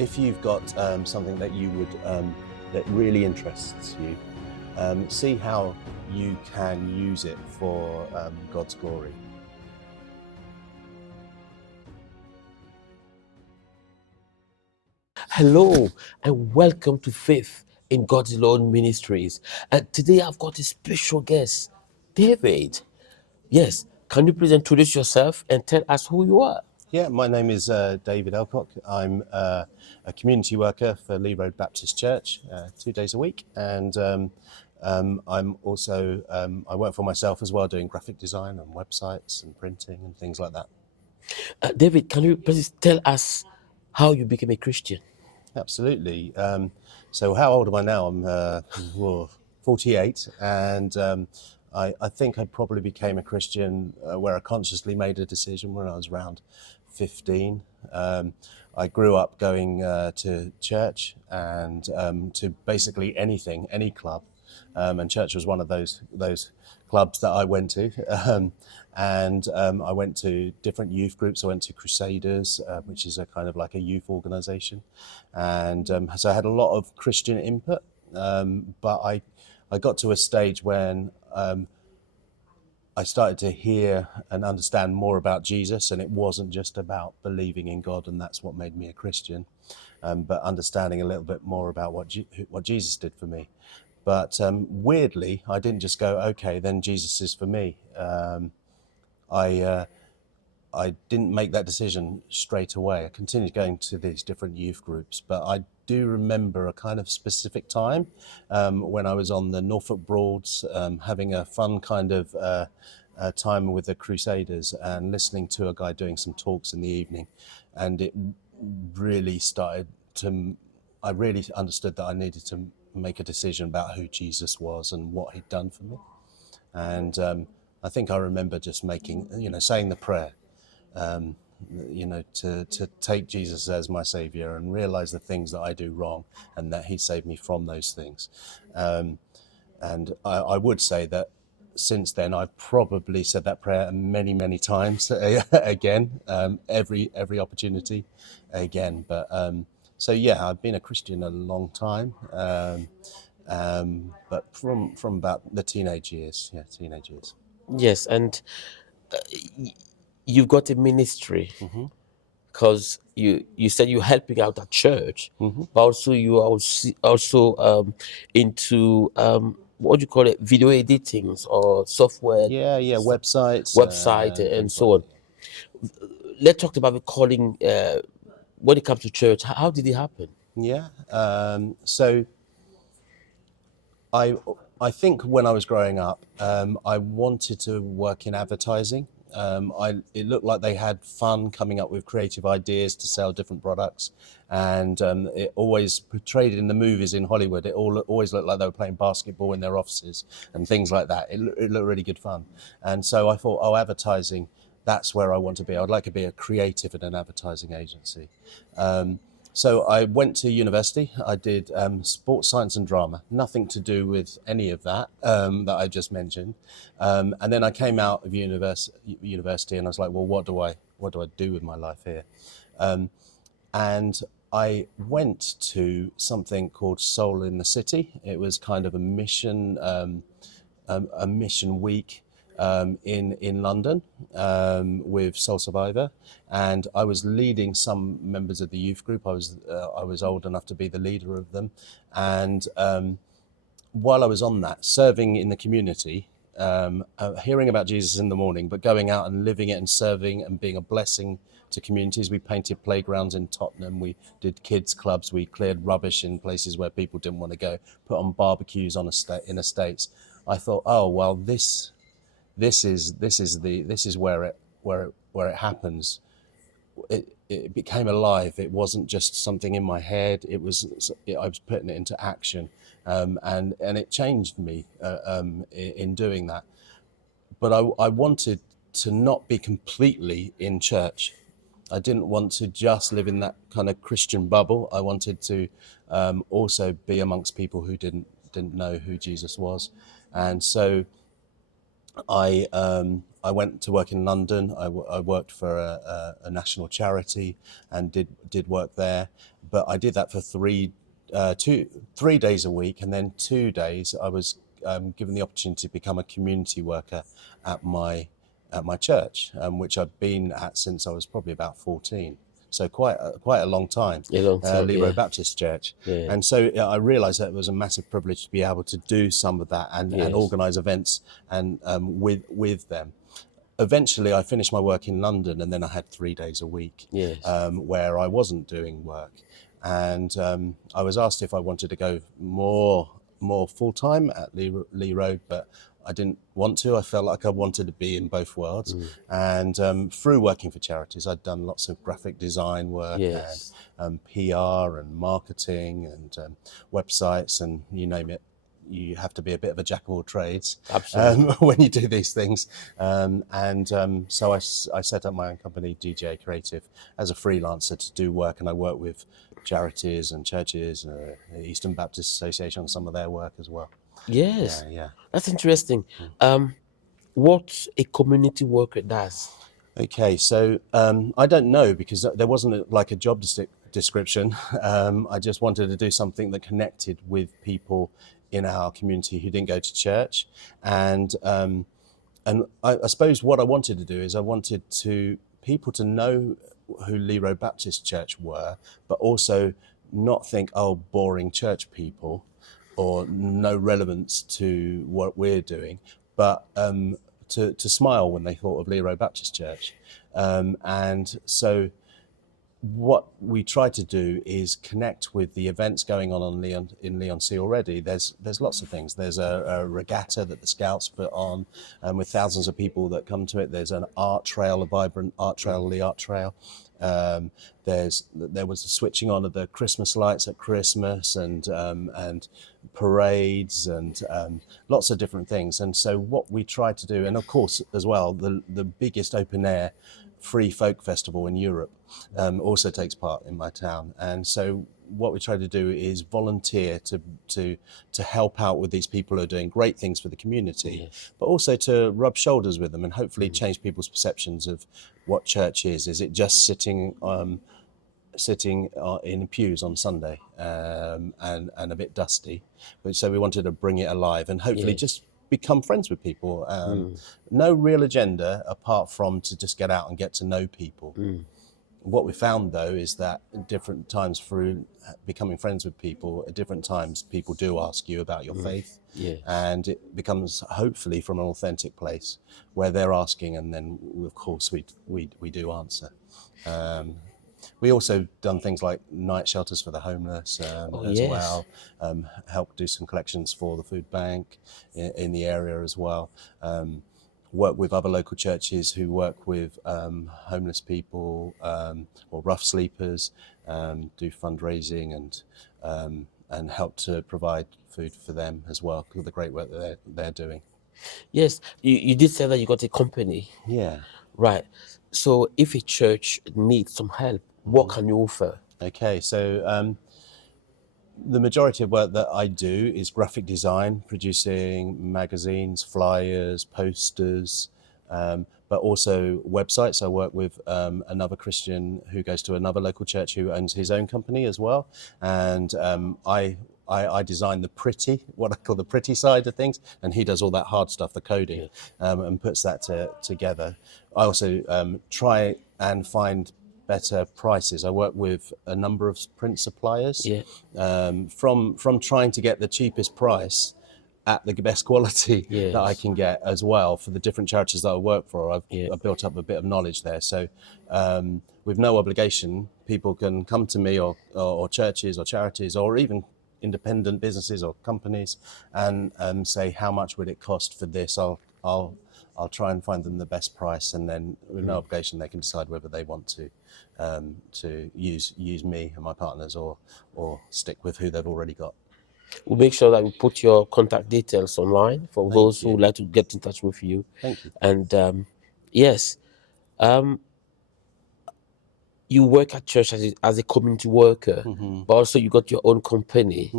if you've got something that you would that really interests you, see how you can use it for God's glory. Hello and welcome to Faith in God's Lord Ministries. And today I've got a special guest, David. Yes, can you please introduce yourself and tell us who you are? Yeah, my name is David Elcock. I'm a community worker for Lee Road Baptist Church 2 days a week, and I'm also I work for myself as well, doing graphic design and websites and printing and things like that. David, can you please tell us how you became a Christian? Absolutely. So how old am I now? I'm 48, and I think I probably became a Christian where I consciously made a decision when I was around 15. I grew up going to church and to basically anything, any club, and church was one of those clubs that I went to. I went to different youth groups. I went to Crusaders, which is a kind of like a youth organisation, and so I had a lot of Christian input. But I got to a stage when I started to hear and understand more about Jesus, and it wasn't just about believing in God, and that's what made me a Christian, but understanding a little bit more about what Jesus did for me. But weirdly, I didn't just go, okay, then Jesus is for me. I didn't make that decision straight away. I continued going to these different youth groups, but I do remember a kind of specific time when I was on the Norfolk Broads, having a fun kind of time with the Crusaders and listening to a guy doing some talks in the evening. And it really I really understood that I needed to make a decision about who Jesus was and what he'd done for me. And I think I remember just saying the prayer, to take Jesus as my savior and realize the things that I do wrong and that he saved me from those things. And I would say that since then, I've probably said that prayer many, many times again, every opportunity again. But so yeah, I've been a Christian a long time, but from about the teenage years. Yes, and you've got a ministry Mm-hmm. because you said you're helping out at church, Mm-hmm. but also you are also into what do you call it, video editing or software, Yeah, websites, website and and things like so on. Let's talk about the calling when it comes to church. How did it happen? that. Yeah. So I think when I was growing up, I wanted to work in advertising. It looked like they had fun coming up with creative ideas to sell different products, and it always portrayed in the movies in Hollywood. It always looked like they were playing basketball in their offices and things like that. It looked really good fun, and so I thought, oh, advertising. That's where I want to be. I'd like to be a creative in an advertising agency. So I went to university. I did sports science and drama, nothing to do with any of that that I just mentioned. And then I came out of university, and I was like, well, what do I do with my life here? And I went to something called Soul in the City. It was kind of a mission week in London with Soul Survivor, and I was leading some members of the youth group. I was old enough to be the leader of them, and while I was on that, serving in the community, hearing about Jesus in the morning, but going out and living it and serving and being a blessing to communities. We painted playgrounds in Tottenham. We did kids clubs. We cleared rubbish in places where people didn't want to go. Put on barbecues in estates. I thought, oh well, this is where it happens. It became alive. It wasn't just something in my head. I was putting it into action, and it changed me in doing that. But I wanted to not be completely in church. I didn't want to just live in that kind of Christian bubble. I wanted to also be amongst people who didn't know who Jesus was, and so I went to work in London. I worked for a national charity and did work there. but I did that for 3 days a week, and then 2 days I was given the opportunity to become a community worker at my church, which I've been at since I was probably about 14. So quite a long time, A long time, Leroy yeah. Baptist Church. Yeah. And so I realised that it was a massive privilege to be able to do some of that and Yes. organise events and with them. Eventually, I finished my work in London, and then I had 3 days a week Yes. where I wasn't doing work, and I was asked if I wanted to go more full time at Lee Road, but I didn't want to. I felt like I wanted to be in both worlds, and through working for charities, I'd done lots of graphic design work Yes. and PR and marketing and websites and you name it. You have to be a bit of a jack of all trades when you do these things. So I set up my own company, DJ Creative, as a freelancer to do work, and I work with charities and churches, the Eastern Baptist Association on some of their work as well. Yes. Yeah. That's interesting. What a community worker does. Okay, so I don't know because there wasn't like a job description. I just wanted to do something that connected with people in our community who didn't go to church, and I suppose what I wanted to do is I wanted people to know who Lee Road Baptist Church were, but also not think, oh, boring church people, or no relevance to what we're doing, but to smile when they thought of Lee Road Baptist Church. And so what we try to do is connect with the events going on in Leigh-on-Sea already. There's lots of things. There's a regatta that the Scouts put on, with thousands of people that come to it. There's an art trail, a vibrant art trail, Lee Art Trail. There was the switching on of the Christmas lights at Christmas, and parades, and lots of different things. And so what we try to do, and of course as well, the biggest open air free folk festival in Europe also takes part in my town. And so what we try to do is volunteer to help out with these people who are doing great things for the community, Yes. but also to rub shoulders with them and hopefully change people's perceptions of what church is. Is it just sitting in pews on Sunday and a bit dusty? So we wanted to bring it alive and hopefully Yes. just become friends with people. No real agenda apart from to just get out and get to know people. What we found though is that at different times through becoming friends with people, at different times people do ask you about your faith. Yes. And it becomes hopefully from an authentic place where they're asking, and then of course we do answer. We also done things like night shelters for the homeless as yes. well. Helped do some collections for the food bank in the area as well. Work with other local churches who work with homeless people or rough sleepers. Do fundraising and help to provide food for them as well, because of the great work that they're doing. Yes. You did say that you got a company. Yeah. Right. So if a church needs some help, what can you offer? Okay, so the majority of work that I do is graphic design, producing magazines, flyers, posters, but also websites. I work with another Christian who goes to another local church who owns his own company as well. And I design what I call the pretty side of things, and he does all that hard stuff, the coding, and puts that together. I also try and find better prices. I work with a number of print suppliers, from trying to get the cheapest price at the best quality that I can get as well for the different charities that I work for. I've built up a bit of knowledge there. So with no obligation, people can come to me or churches or charities or even independent businesses or companies and say, how much would it cost for this? I'll try and find them the best price, and then with no obligation, they can decide whether they want to use me and my partners or stick with who they've already got. We'll make sure that we put your contact details online for those who would like to get in touch with you. Thank you. And yes, you work at church as a community worker, but also you got your own company.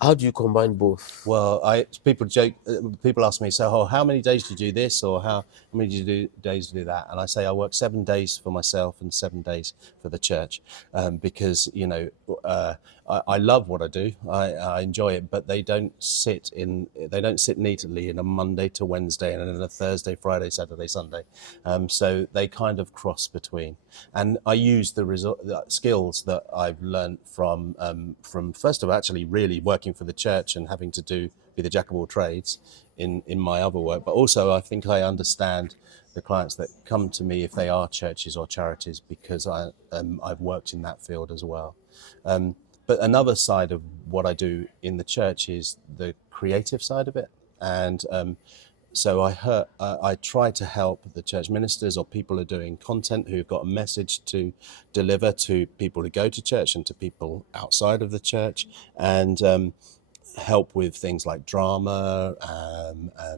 How do you combine both? Well, people joke. People ask me, so how many days do you do this, or how many days do that? And I say I work 7 days for myself and 7 days for the church, because I love what I do. I enjoy it, but they don't sit neatly in a Monday to Wednesday and then a Thursday, Friday, Saturday, Sunday. So they kind of cross between, and I use the skills that I've learned from first of all actually really working for the church and having to be the jack of all trades in my other work, but also I think I understand the clients that come to me if they are churches or charities because I've worked in that field as well. But another side of what I do in the church is the creative side of it, and so I try to help the church ministers or people who are doing content who've got a message to deliver to people who go to church and to people outside of the church, and help with things like drama,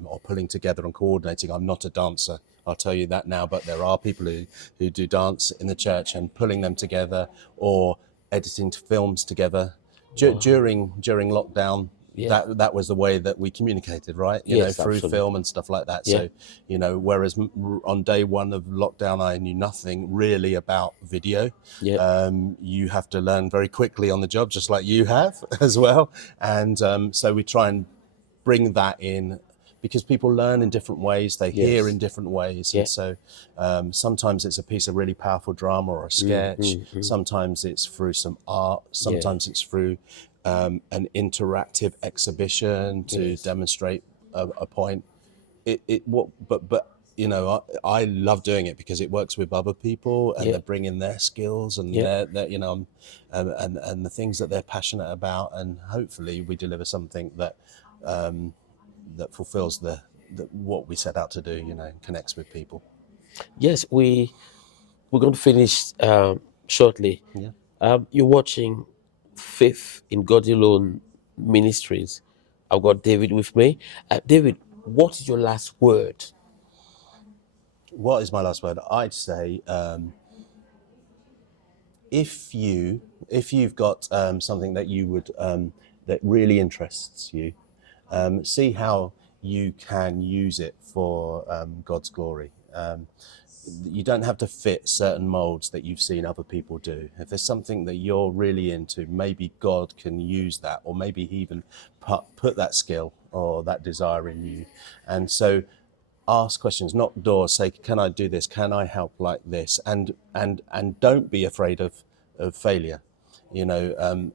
or pulling together and coordinating. I'm not a dancer, I'll tell you that now, but there are people who do dance in the church, and pulling them together or editing films together. During lockdown, that was the way that we communicated, right? You know, through film and stuff like that. So, you know, whereas on day one of lockdown, I knew nothing really about video. You have to learn very quickly on the job, just like you have as well. And so we try and bring that in, because people learn in different ways, they hear in different ways. And so sometimes it's a piece of really powerful drama or a sketch. Sometimes it's through some art. Sometimes it's through an interactive exhibition to demonstrate a point. But you know, I love doing it because it works with other people, and they bring in their skills and their you know, and the things that they're passionate about, and hopefully we deliver something that that fulfills what we set out to do, you know, and connects with people. Yes, we're going to finish shortly. You're watching Faith in God Alone Ministries. I've got David with me. David, what is your last word? What is my last word? I'd say if you've got something that you would that really interests you, see how you can use it for God's glory. You don't have to fit certain molds that you've seen other people do. If there's something that you're really into, maybe God can use that, or maybe he even put that skill or that desire in you. And so ask questions, knock doors, say, can I do this? Can I help like this? And don't be afraid of failure. You know,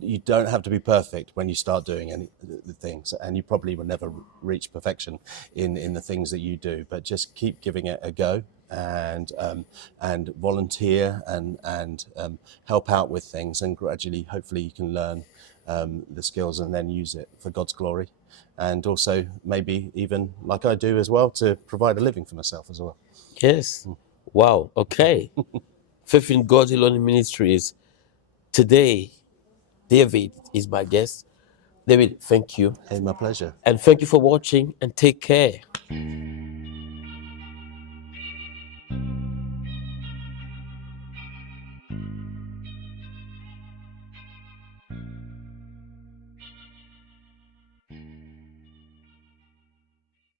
you don't have to be perfect when you start doing any the things, and you probably will never reach perfection in the things that you do, but just keep giving it a go, and volunteer and help out with things, and gradually hopefully you can learn the skills and then use it for God's glory, and also maybe even like I do as well, to provide a living for myself as well. Yes. Wow. Okay. Faith in God Alone Ministries. Today, David is my guest. David, thank you. Hey, my pleasure. And thank you for watching, and take care.